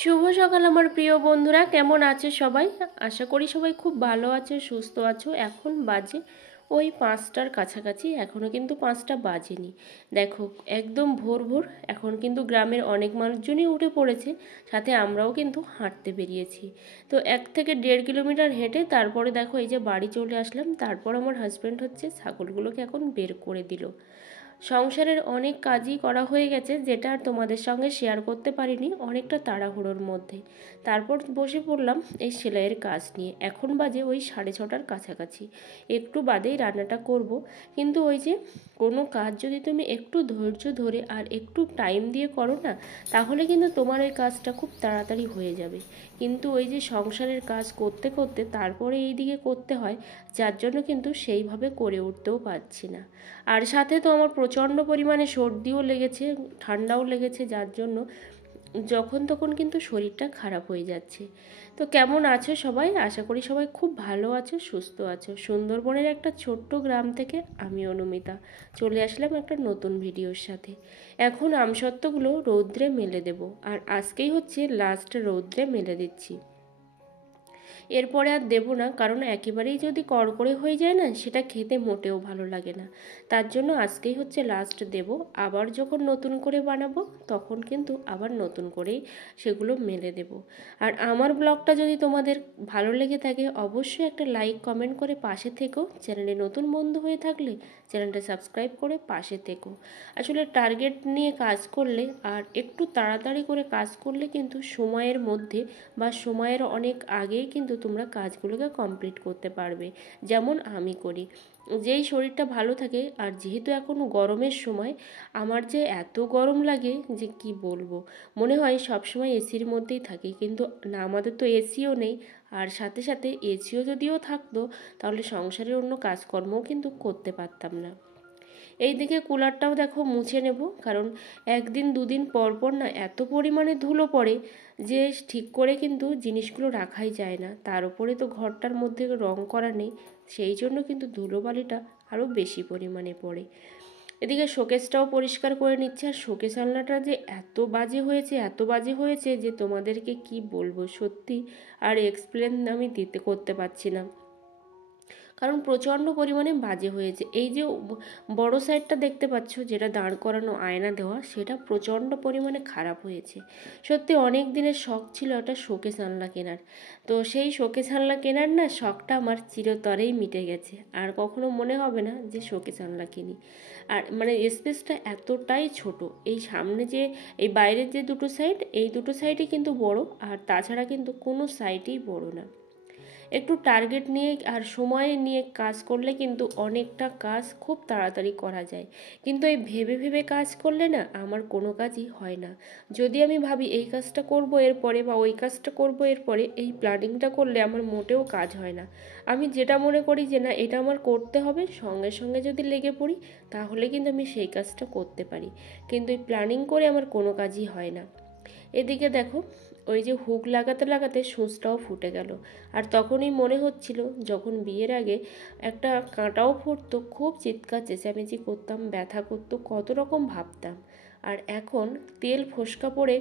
শুভ সকাল আমার প্রিয় বন্ধুরা, কেমন আছে সবাই? আশা করি সবাই খুব ভালো আছো, সুস্থ আছো। এখন বাজে ওই 5টার কাছাকাছি, এখনও কিন্তু 5টা বাজেনি। দেখো একদম ভোর ভোর, এখন কিন্তু গ্রামের অনেক মানুষজনই উঠে পড়েছে, সাথে আমরাও কিন্তু হাঁটতে বেরিয়েছি। তো 1 থেকে 1.5 কিলোমিটার হেঁটে তারপরে দেখো এই যে বাড়ি চলে আসলাম। তারপর আমার হাজব্যান্ড হচ্ছে ছাগলগুলোকে এখন বের করে দিল। সংসারের অনেক কাজই করা হয়ে গেছে, যেটা আর তোমাদের সঙ্গে শেয়ার করতে পারিনি, অনেকটা তাড়াহুড়োর মধ্যে। তারপর বসে পড়লাম এই সেলাইয়ের কাজ নিয়ে। এখন বাজে ওই 6:30টার কাছাকাছি, একটু বাদেই রান্নাটা করব। কিন্তু ওই যে কোনো কাজ যদি তুমি একটু ধৈর্য ধরে আর একটু টাইম দিয়ে করো না, তাহলে কিন্তু তোমার ওই কাজটা খুব তাড়াতাড়ি হয়ে যাবে। কিন্তু ওই যে সংসারের কাজ করতে করতে তারপরে এই দিকে করতে হয়, যার জন্য কিন্তু সেইভাবে করে উঠতেও পারছি না। আর সাথে তো আমার প্রচণ্ড পরিমাণে সর্দিও লেগেছে, ঠান্ডাও লেগেছে, যার জন্য যখন তখন কিন্তু শরীরটা খারাপ হয়ে যাচ্ছে। তো কেমন আছো সবাই? আশা করি সবাই খুব ভালো আছো, সুস্থ আছো। সুন্দরবনের একটা ছোট্ট গ্রাম থেকে আমি অনুমিতা চলে আসলাম একটা নতুন ভিডিওর সাথে। এখন আমসত্ত্বগুলো রৌদ্রে মেলে দেব, আর আজকেই হচ্ছে লাস্ট রৌদ্রে মেলে দিচ্ছি। এরপরে আর দেবো না, কারণ একেবারেই যদি কড়কড়ে হয়ে যায় না, সেটা খেতে মোটেও ভালো লাগে না। তার জন্য আজকেই হচ্ছে লাস্ট দেব। আবার যখন নতুন করে বানাবো তখন কিন্তু আবার নতুন করেই সেগুলো মেলে দেব। আর আমার ব্লগটা যদি তোমাদের ভালো লেগে থাকে, অবশ্যই একটা লাইক কমেন্ট করে পাশে থেকো। চ্যানেলে নতুন বন্ধু হয়ে থাকলে চ্যানেলটা সাবস্ক্রাইব করে পাশে থেকো। আসলে টার্গেট নিয়ে কাজ করলে আর একটু তাড়াতাড়ি করে কাজ করলে কিন্তু সময়ের মধ্যে বা সময়ের অনেক আগেই কিন্তু তোমরা কাজগুলোকে কমপ্লিট করতে পারবে, যেমন আমি করি। যেই শরীরটা ভালো থাকে, আর যেহেতু এখন গরমের সময়, আমার যে এত গরম লাগে যে কি বলবো, মনে হয় সবসময় এসির মধ্যেই থাকি। কিন্তু না, আমাদের তো এসিও নেই। আর সাথে সাথে এসিও যদিও থাকতো, তাহলে সংসারের অন্য কাজকর্মও কিন্তু করতে পারতাম না। এই দিকে কুলারটাও দেখো মুছে নেব, কারণ একদিন দুদিন পর পর না এত পরিমাণে ধুলো পড়ে যে ঠিক করে কিন্তু জিনিসগুলো রাখাই যায় না। তার উপরে তো ঘরটার মধ্যে রং করা নেই, সেই জন্য কিন্তু ধুলোবালিটা আরও বেশি পরিমাণে পড়ে। এদিকে শোকেসটাও পরিষ্কার করে নিচ্ছে। আর শোকেস আলনাটা যে এত বাজে হয়েছে, এত বাজে হয়েছে যে তোমাদেরকে কি বলবো, সত্যি আর এক্সপ্লেন আমি করতে পারছি না, কারণ প্রচণ্ড পরিমাণে বাজে হয়েছে। এই যে বড় সাইডটা দেখতে পাচ্ছ, যেটা দাঁড় করানো আয়না দেওয়া, সেটা প্রচণ্ড পরিমাণে খারাপ হয়েছে। সত্যি অনেক দিনের শখ ছিল একটা শোকেস আলনা কেনার। তো সেই শোকেস আলনা কেনার না শখটা আমার চিরতরেই মিটে গেছে। আর কখনো মনে হবে না যে শোকেস আলনা কিনি। আর মানে স্পেসটা এতটাই ছোট, এই সামনে যে এই বাইরের যে দুটো সাইড, এই দুটো সাইডই কিন্তু বড়, আর তাছাড়া কিন্তু কোনো সাইডই বড় না। একটু টার্গেট নিয়ে আর সময় নিয়ে কাজ করলে কিন্তু অনেকটা কাজ খুব তাড়াতাড়ি করা যায়। কিন্তু এই ভেবে ভেবে কাজ করলে না আমার কোনো কাজই হয় না। যদি আমি ভাবি এই কাজটা করব এরপরে বা ওই কাজটা করব এরপরে, এই প্ল্যানিংটা করলে আমার মোটেও কাজ হয় না। আমি যেটা মনে করি যে না এটা আমার করতে হবে, সঙ্গে সঙ্গে যদি লেগে পড়ি, তাহলে কিন্তু আমি সেই কাজটা করতে পারি। কিন্তু এই প্ল্যানিং করে আমার কোনো কাজই হয় না। এদিকে দেখো ওই যে হুক লাগাতে লাগাতে সূঁচটাও ফুটে গেল। আর তখনই মনে হচ্ছিল, যখন বিয়ের আগে একটা কাঁটাও ফুটতো, খুব চিৎকার চেঁচামেচি করতাম, ব্যথা করতো, কত রকম ভাবতাম। আর এখন তেল ফোসকা পড়ে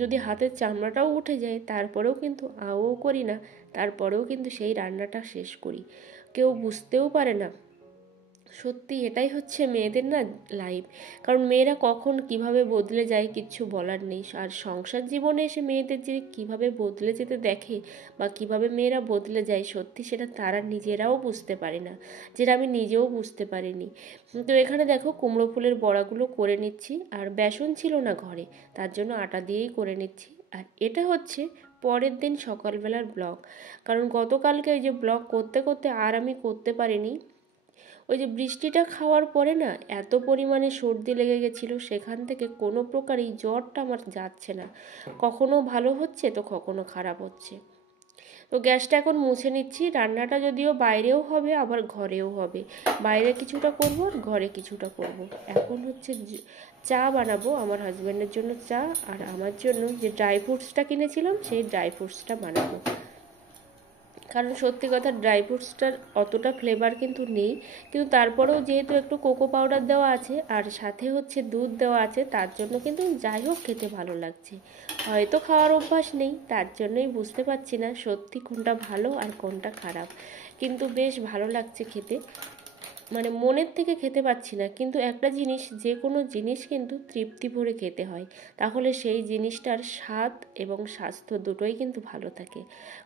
যদি হাতের চামড়াটাও উঠে যায়, তারপরেও কিন্তু আও করি না, তারপরেও কিন্তু সেই রান্নাটা শেষ করি। কেউ বুঝতেও পারে না। সত্যি এটাই হচ্ছে মেয়েদের না লাইফ। কারণ মেয়েরা কখন কিভাবে বদলে যায় কিচ্ছু বলার নেই। আর সংসার জীবনে এসে মেয়েদের যে কিভাবে বদলে যেতে দেখে বা কিভাবে মেয়েরা বদলে যায়, সত্যি সেটা তারা নিজেরাও বুঝতে পারে না, যেটা আমি নিজেও বুঝতে পারিনি। তো এখানে দেখো কুমড়ো ফুলের বড়াগুলো করে নিচ্ছি। আর বেসন ছিল না ঘরে, তার জন্য আটা দিয়েই করে নিচ্ছি। আর এটা হচ্ছে পরের দিন সকালবেলার ব্লগ। কারণ গতকালকে ওই যে ব্লগ করতে করতে আর আমি করতে পারিনি। ওই যে বৃষ্টিটা খাওয়ার পরে না এত পরিমাণে সর্দি লেগে গেছিলো, সেখান থেকে কোনো প্রকারই জ্বরটা আমার যাচ্ছে না। কখনো ভালো হচ্ছে তো কখনো খারাপ হচ্ছে। তো গ্যাসটা এখন মুছে নিচ্ছি। রান্নাটা যদিও বাইরেও হবে আবার ঘরেও হবে, বাইরে কিছুটা করব আর ঘরে কিছুটা করব। এখন হচ্ছে চা বানাবো আমার হাজব্যান্ডের জন্য চা, আর আমার জন্য যে ড্রাই ফ্রুটসটা কিনেছিলাম সেই ড্রাই ফ্রুটসটা বানাবো। কারণ সত্যি কথা ড্রাই ফ্রুটসটার অতটা ফ্লেভার কিন্তু নেই, কিন্তু তারপরেও যেহেতু একটু কোকো পাউডার দেওয়া আছে আর সাথে হচ্ছে দুধ দেওয়া আছে, তার জন্য কিন্তু যাই হোক খেতে ভালো লাগছে। হয়তো খাওয়ার অভ্যাস নেই, তার জন্যই বুঝতে পারছি না সত্যি কোনটা ভালো আর কোনটা খারাপ, কিন্তু বেশ ভালো লাগছে খেতে, মানে মনের থেকে খেতে পাচ্ছি না। কিন্তু একটা জিনিস, যে কোনো জিনিস কিন্তু তৃপ্তি ভরে খেতে হয়, তাহলে সেই জিনিসটার স্বাদ এবং স্বাস্থ্য দুটোই কিন্তু ভালো থাকে।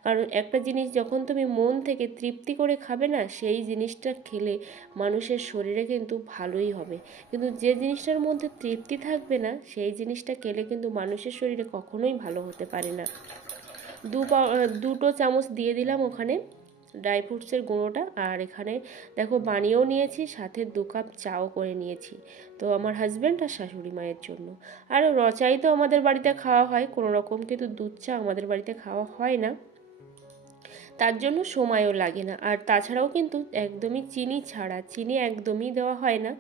কারণ একটা জিনিস যখন তুমি মন থেকে তৃপ্তি করে খাবে না, সেই জিনিসটা খেলে মানুষের শরীরে কিন্তু ভালোই হবে। কিন্তু যে জিনিসটার মধ্যে তৃপ্তি থাকবে না, সেই জিনিসটা খেলে কিন্তু মানুষের শরীরে কখনোই ভালো হতে পারে না। দুটো চামচ দিয়ে দিলাম ওখানে ড্রাই ফ্রুটসের গুঁড়োটা, আর এখানে দেখো বানিয়েও নিয়েছি, সাথে 2 কাপ চাও করে নিয়েছি, তো আমার হাজব্যান্ড আর শাশুড়ি মায়ের জন্য। আর রচাই তো আমাদের বাড়িতে খাওয়া হয় কোনো রকম, কিন্তু দুধ চা আমাদের বাড়িতে খাওয়া হয় না, তার জন্য সময়ও লাগে না। আর তাছাড়াও কিন্তু একদমই চিনি ছাড়া, চিনি একদমই দেওয়া হয় না।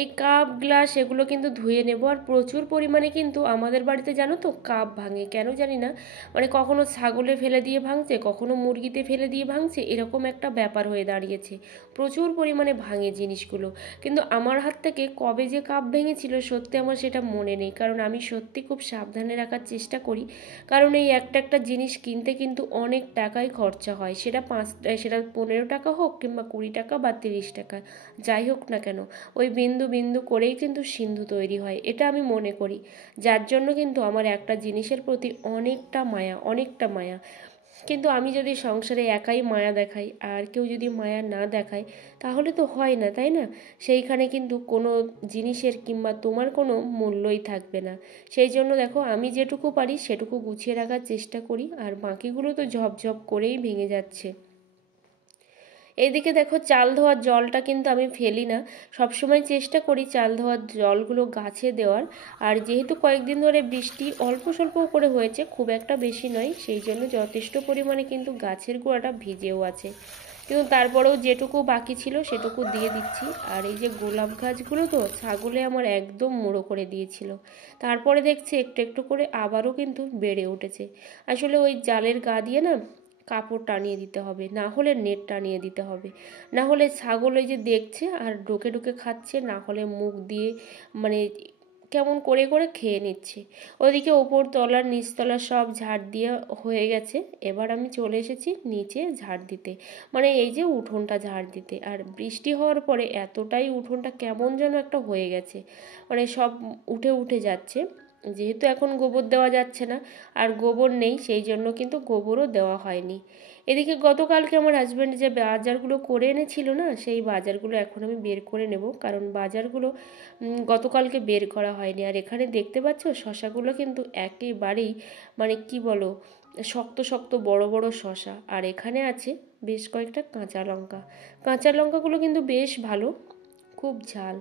এই কাপ গ্লাস এগুলো কিন্তু ধুয়ে নেব। আর প্রচুর পরিমাণে কিন্তু আমাদের বাড়িতে জানো তো কাপ ভাঙে, কেন জানি না, মানে কখনো ছাগলে ফেলে দিয়ে ভাঙছে, কখনো মুরগিতে ফেলে দিয়ে ভাঙছে, এরকম একটা ব্যাপার হয়ে দাঁড়িয়েছে, প্রচুর পরিমাণে ভাঙে জিনিসগুলো। কিন্তু আমার হাত থেকে কবে যে কাপ ভেঙেছিল সত্যি আমার সেটা মনে নেই, কারণ আমি সত্যি খুব সাবধানে রাখার চেষ্টা করি। কারণ এই একটা একটা জিনিস কিনতে কিন্তু অনেক টাকাই খরচা হয়, সেটা 15 টাকা হোক কিংবা 20 টাকা বা 30 টাকা, যাই হোক না কেন, ওই বিন্দু বিন্দু করেই কিন্তু সিন্ধু তৈরি হয়, এটা আমি মনে করি। যার জন্য কিন্তু আমার একটা জিনিসের প্রতি অনেকটা মায়া, অনেকটা মায়া। কিন্তু আমি যদি সংসারে একাই মায়া দেখাই আর কেউ যদি মায়া না দেখায়, তাহলে তো হয় না, তাই না? সেইখানে কিন্তু কোনো জিনিসের কিংবা তোমার কোনো মূল্যই থাকবে না। সেই জন্য দেখো আমি যেটুকু পারি সেটুকু গুছিয়ে রাখার চেষ্টা করি, আর বাকিগুলো তো ঝপঝপ করেই ভেঙে যাচ্ছে। এইদিকে দেখো চাল ধোয়ার জলটা কিন্তু আমি ফেলি না, সবসময় চেষ্টা করি চাল ধোয়ার জলগুলো গাছে দেওয়ার। আর যেহেতু কয়েকদিন ধরে বৃষ্টি অল্প স্বল্প করে হয়েছে, খুব একটা বেশি নয়, সেই জন্য যথেষ্ট পরিমাণে কিন্তু গাছের গোড়াটা ভিজেও আছে, কিন্তু তারপরেও যেটুকু বাকি ছিল সেটুকু দিয়ে দিচ্ছি। আর এই যে গোলাপ গাছগুলো তো ছাগলে আমার একদম মুড়ো করে দিয়েছিল, তারপরে দেখছি একটু একটু করে আবারও কিন্তু বেড়ে উঠেছে। আসলে ওই জালের গা দিয়ে না কাপড় টানিয়ে দিতে হবে, না হলে নেট টানিয়ে দিতে হবে, না হলে ছাগল ওই যে দেখছে আর ঢুকে ঢুকে খাচ্ছে, না হলে মুখ দিয়ে মানে কেমন করে করে খেয়ে নিচ্ছে। ওদিকে ওপর তলার নিচতলা সব ঝাড় দিয়ে হয়ে গেছে, এবার আমি চলে এসেছি নিচে ঝাড় দিতে, মানে এই যে উঠোনটা ঝাড় দিতে। আর বৃষ্টি হওয়ার পরে এতটাই উঠোনটা কেমন যেন একটা হয়ে গেছে, মানে সব উঠে উঠে যাচ্ছে, যেহেতু এখন গোবর দেওয়া যাচ্ছে না আর গোবর নেই, সেই জন্য কিন্তু গোবরও দেওয়া হয়নি। এদিকে গতকালকে আমার হাজব্যান্ড যে বাজারগুলো করে এনেছিল না, সেই বাজারগুলো এখন আমি বের করে নেব, কারণ বাজারগুলো গতকালকে বের করা হয়নি। আর এখানে দেখতে পাচ্ছ শশাগুলো কিন্তু একেবারেই মানে কি বলো, শক্ত শক্ত বড় বড় শশা। আর এখানে আছে বেশ কয়েকটা কাঁচা লঙ্কা, কাঁচা লঙ্কাগুলো কিন্তু বেশ ভালো, খুব ঝাল।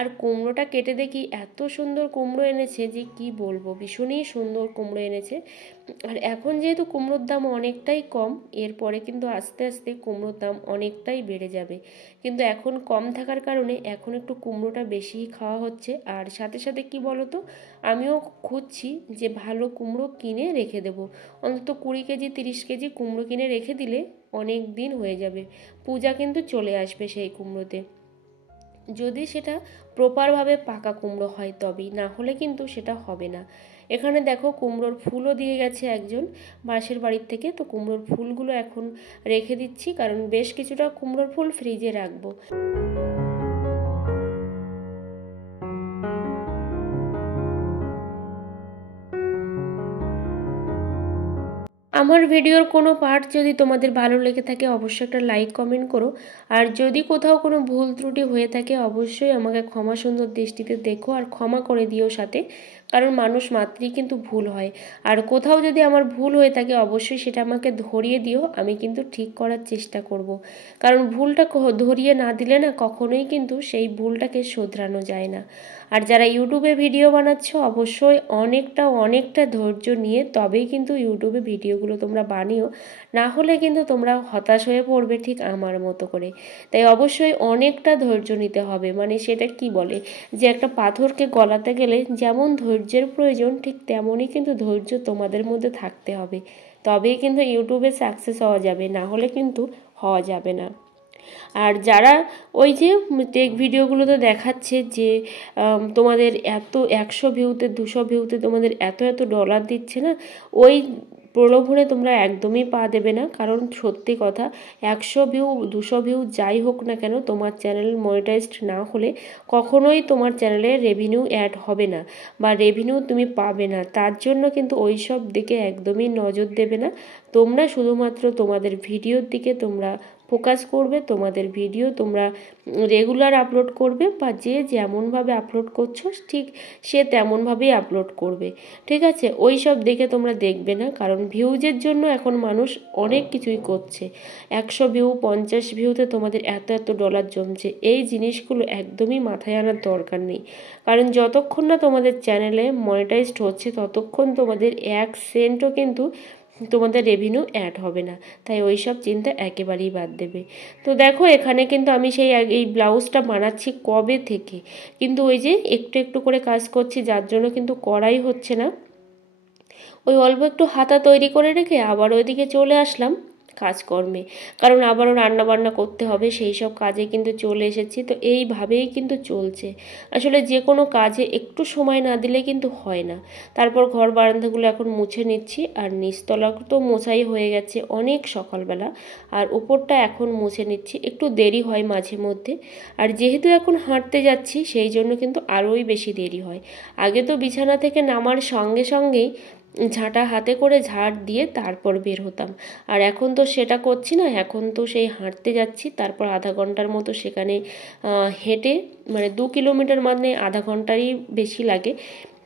আর কুমড়োটা কেটে দেখি এত সুন্দর কুমড়ো এনেছে যে কি বলবো, ভীষণই সুন্দর কুমড়ো এনেছে। আর এখন যেহেতু কুমড়োর দাম অনেকটাই কম, এরপরে কিন্তু আস্তে আস্তে কুমড়োর দাম অনেকটাই বেড়ে যাবে, কিন্তু এখন কম থাকার কারণে এখন একটু কুমড়োটা বেশিই খাওয়া হচ্ছে। আর সাথে সাথে কি বলতো, আমিও খুঁজছি যে ভালো কুমড়ো কিনে রেখে দেবো, অন্তত 20 কেজি 30 কেজি কুমড়ো কিনে রেখে দিলে অনেক দিন হয়ে যাবে, পূজা কিন্তু চলে আসবে সেই কুমড়োতে, যদি সেটা প্রপারভাবে পাকা কুমড়ো হয় তবেই, না হলে কিন্তু সেটা হবে না। এখানে দেখো কুমড়োর ফুলও দিয়ে গেছে একজন পাশের বাড়ির থেকে, তো কুমড়োর ফুলগুলো এখন রেখে দিচ্ছি, কারণ বেশ কিছুটা কুমড়োর ফুল ফ্রিজে রাখবো। আমার ভিডিওর কোনো পার্ট যদি তোমাদের ভালো লেগে থাকে অবশ্যই একটা লাইক কমেন্ট করো, আর যদি কোথাও কোনো ভুল ত্রুটি হয়ে থাকে অবশ্যই আমাকে ক্ষমা সুন্দর দৃষ্টিতে দেখো আর ক্ষমা করে দিও সাথে, কারণ মানুষ মাত্রই কিন্তু ভুল হয়। আর কোথাও যদি আমার ভুল হয়ে থাকে অবশ্যই সেটা আমাকে ধরিয়ে দিও, আমি কিন্তু ঠিক করার চেষ্টা করব। কারণ ভুলটা ধরিয়ে না দিলে না কখনোই কিন্তু সেই ভুলটাকে শোধরানো যায় না। আর যারা ইউটিউবে ভিডিও বানাচ্ছ অবশ্যই অনেকটা ধৈর্য নিয়ে তবেই কিন্তু ইউটিউবে ভিডিওগুলো তোমরা বানিও, না হলে কিন্তু তোমরা হতাশ হয়ে পড়বে ঠিক আমার মতো করে। তাই অবশ্যই অনেকটা ধৈর্য নিতে হবে, মানে সেটা কি বলে যে একটা পাথরকে গলাতে গেলে যেমন ধৈর্যের প্রয়োজন ঠিক তেমনই কিন্তু ধৈর্য তোমাদের মধ্যে থাকতে হবে, তবেই কিন্তু ইউটিউবে সাকসেস হওয়া যাবে, না হলে কিন্তু হওয়া যাবে না। আর যারা ওই যে টেক ভিডিওগুলোতে দেখাচ্ছে যে তোমাদের এত 100 ভিউতে 200 ভিউতে তোমাদের এত ডলার দিচ্ছে না, ওই প্রলোভনে তোমরা একদমই পা দেবে না। কারণ সত্যি কথা, 100 ভিউ 200 ভিউ যাই হোক না কেন, তোমার চ্যানেল মনিটাইজড না হলে কখনোই তোমার চ্যানেলে রেভিনিউ অ্যাড হবে না বা রেভিনিউ তুমি পাবে না। তার জন্য কিন্তু ওই সব দিকে একদমই নজর দেবে না। তোমরা শুধুমাত্র তোমাদের ভিডিওর দিকে তোমরা ফোকাস করবে, তোমাদের ভিডিও তোমরা রেগুলার আপলোড করবে বা যে যেমনভাবে আপলোড করছো ঠিক সে তেমনভাবেই আপলোড করবে, ঠিক আছে? ওই সব দেখে তোমরা দেখবে না, কারণ ভিউজের জন্য এখন মানুষ অনেক কিছুই করছে। 100 ভিউ 50 ভিউতে তোমাদের এত ডলার জমছে, এই জিনিসগুলো একদমই মাথায় আনার দরকার নেই। কারণ যতক্ষণ না তোমাদের চ্যানেলে মনিটাইজড হচ্ছে ততক্ষণ তোমাদের 1 সেন্টও কিন্তু তোমাদের রেভিনিউ অ্যাড হবে না। তাই ওই সব চিন্তা একেবারেই বাদ দেবে। তো দেখো এখানে কিন্তু আমি সেই এই ব্লাউজটা বানাচ্ছি কবে থেকে, কিন্তু ওই যে একটু করে কাজ করছি যার জন্য কিন্তু করাই হচ্ছে না। ওই অল্প একটু হাতা তৈরি করে রেখে আবার ওইদিকে চলে আসলাম কাজকর্মে, কারণ আবারও রান্না বান্না করতে হবে, সেই সব কাজে কিন্তু চলে এসেছি। তো এইভাবেই কিন্তু চলছে। আসলে যে কোনো কাজে একটু সময় না দিলে কিন্তু হয় না। তারপর ঘর বারান্দাগুলো এখন মুছে নিচ্ছি, আর নিচতলা তো মোছাই হয়ে গেছে অনেক সকালবেলা, আর উপরটা এখন মুছে নিচ্ছি, একটু দেরি হয় মাঝে মধ্যে। আর যেহেতু এখন হাঁটতে যাচ্ছি সেই জন্য কিন্তু আরোই বেশি দেরি হয়। আগে তো বিছানা থেকে নামার সঙ্গে সঙ্গেই ঝাঁটা হাতে করে ঝাড় দিয়ে তারপর বের হতাম। আর এখন তো সেটা করছি না, এখন তো সেই হাঁটতে যাচ্ছি, তারপর আধা ঘন্টার মতো সেখানে হেঁটে, মানে 2 কিলোমিটার মানে আধা ঘন্টারই বেশি লাগে,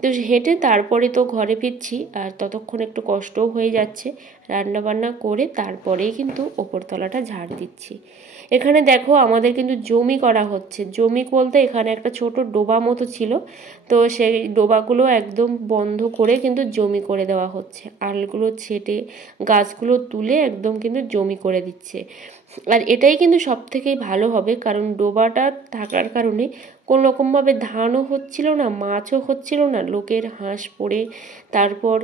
তো হেঁটে তারপরে তো ঘরে ফিরছি। আর ততক্ষণ একটু কষ্টও হয়ে যাচ্ছে, রান্নাবান্না করে তারপরেই কিন্তু ওপরতলাটা ঝাড় দিচ্ছি। এখানে দেখো আমাদের কিন্তু জমি করা হচ্ছে। জমি বলতে এখানে একটা ছোট ডোবা মতো ছিল, তো সেই ডোবাগুলো একদম বন্ধ করে কিন্তু জমি করে দেওয়া হচ্ছে। আলগুলো ছেটে গাছগুলো তুলে একদম কিন্তু জমি করে দিচ্ছে। আর এটাই কিন্তু সব থেকেই ভালো হবে, কারণ ডোবাটা থাকার কারণে কোনো রকমভাবে ধানও হচ্ছিল না, মাছও হচ্ছিল না। লোকের হাঁস পড়ে তারপর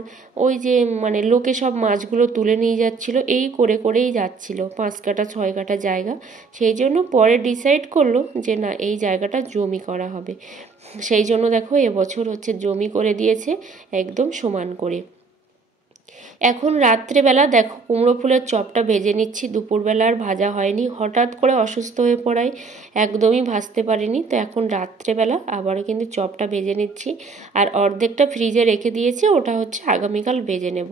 ওই যে মানে লোকে সব মাছগুলো তুলে নিয়ে যাচ্ছিল, এই করেই যাচ্ছিল 5 কাঠা 6 কাঠা জায়গা। সেই জন্য পরে ডিসাইড করলো যে না, এই জায়গাটা জমি করা হবে। সেই জন্য দেখো এবছর হচ্ছে জমি করে দিয়েছে একদম সমান করে। এখন রাত্রেবেলা দেখো কুমড়ো ফুলের চপটা ভেজে নিচ্ছি, দুপুরবেলা আর ভাজা হয়নি, হঠাৎ করে অসুস্থ হয়ে পড়ায় একদমই ভাজতে পারিনি। তো এখন রাত্রেবেলা আবারও কিন্তু চপটা ভেজে নিচ্ছি, আর অর্ধেকটা ফ্রিজে রেখে দিয়েছি, ওটা হচ্ছে আগামীকাল ভেজে নেব।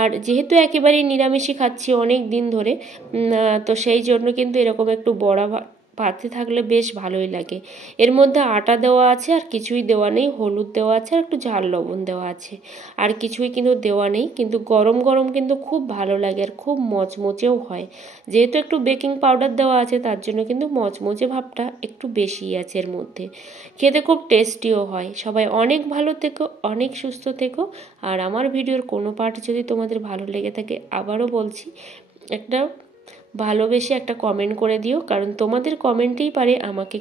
আর যেহেতু একেবারেই নিরামিষই খাচ্ছি অনেক দিন ধরে, তো সেই জন্য কিন্তু এরকম একটু বড়া পাতে থাকলে বেশ ভালোই লাগে। এর মধ্যে আটা দেওয়া আছে আর কিছুই দেওয়া নেই, হলুদ দেওয়া আছে আর একটু ঝাল লবণ দেওয়া আছে, আর কিছুই কিন্তু দেওয়া নেই। কিন্তু গরম গরম কিন্তু খুব ভালো লাগে আর খুব মচমচেও হয়। যেহেতু একটু বেকিং পাউডার দেওয়া আছে তার জন্য কিন্তু মচমচে ভাবটা একটু বেশিই আছে এর মধ্যে। খেতে খুব টেস্টিও হয়। সবাই অনেক ভালো থেকো, অনেক সুস্থ থেকো। আর আমার ভিডিওর কোনো পার্ট যদি তোমাদের ভালো লেগে থাকে, আবারও বলছি একটা ভালোবেসে একটা কমেন্ট করে দিও, কারণ তোমাদের কমেন্টেই পারে আমাকে